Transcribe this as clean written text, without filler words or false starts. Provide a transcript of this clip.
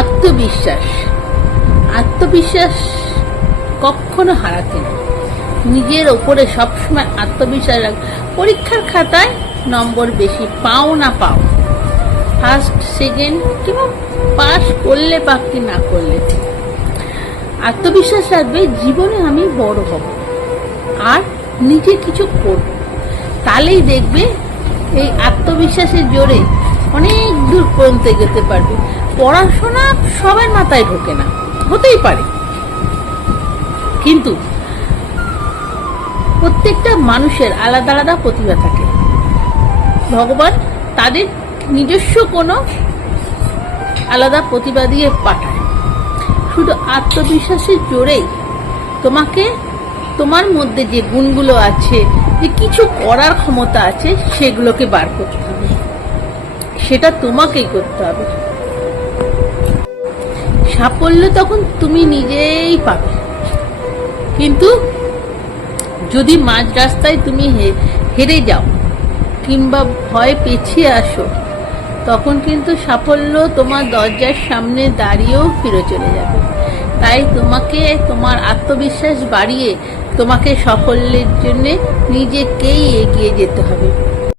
আত্মবিশ্বাস আত্মবিশ্বাস কখনো হারাতে না। নিজের ওপরে সবসময় আত্মবিশ্বাস রাখ। পরীক্ষার খাতায় নম্বর বেশি পাও না পাও, ফার্স্ট সেকেন্ড কিংবা পাস করলে বা কি না করলে, আত্মবিশ্বাস রাখবে জীবনে আমি বড় হব আর নিজে কিছু করব। তাহলেই দেখবে এই আত্মবিশ্বাসের জোরে অনেক দূর পৌঁছতে যেতে পারবে। পড়াশোনা সবার মাথায় ঢোকে না, হতেই পারে, কিন্তু প্রত্যেকটা মানুষের আলাদা আলাদা প্রতিভা থাকে। ভগবান তাদের নিজস্ব কোনো আলাদা প্রতিভা দিয়ে পাঠায়। শুধু আত্মবিশ্বাসের জোরেই তোমাকে তোমার মধ্যে যে গুণগুলো আছে, যে কিছু করার ক্ষমতা আছে, সেগুলোকে বার করতে হবে। সেটা তোমাকেই করতে হবে। সাফল্য তখন তুমি নিজেই পাবে, কিন্তু যদি মাঝ রাস্তায় তুমি হেরে যাও কিংবা ভয় পেছিয়ে আসো, তখন কিন্তু সাফল্য তোমার দরজার সামনে দাঁড়িয়েও ফিরে চলে যাবে। তাই তোমাকে তোমার আত্মবিশ্বাস বাড়িয়ে তোমাকে সাফল্যের জন্য নিজেকেই এগিয়ে যেতে হবে।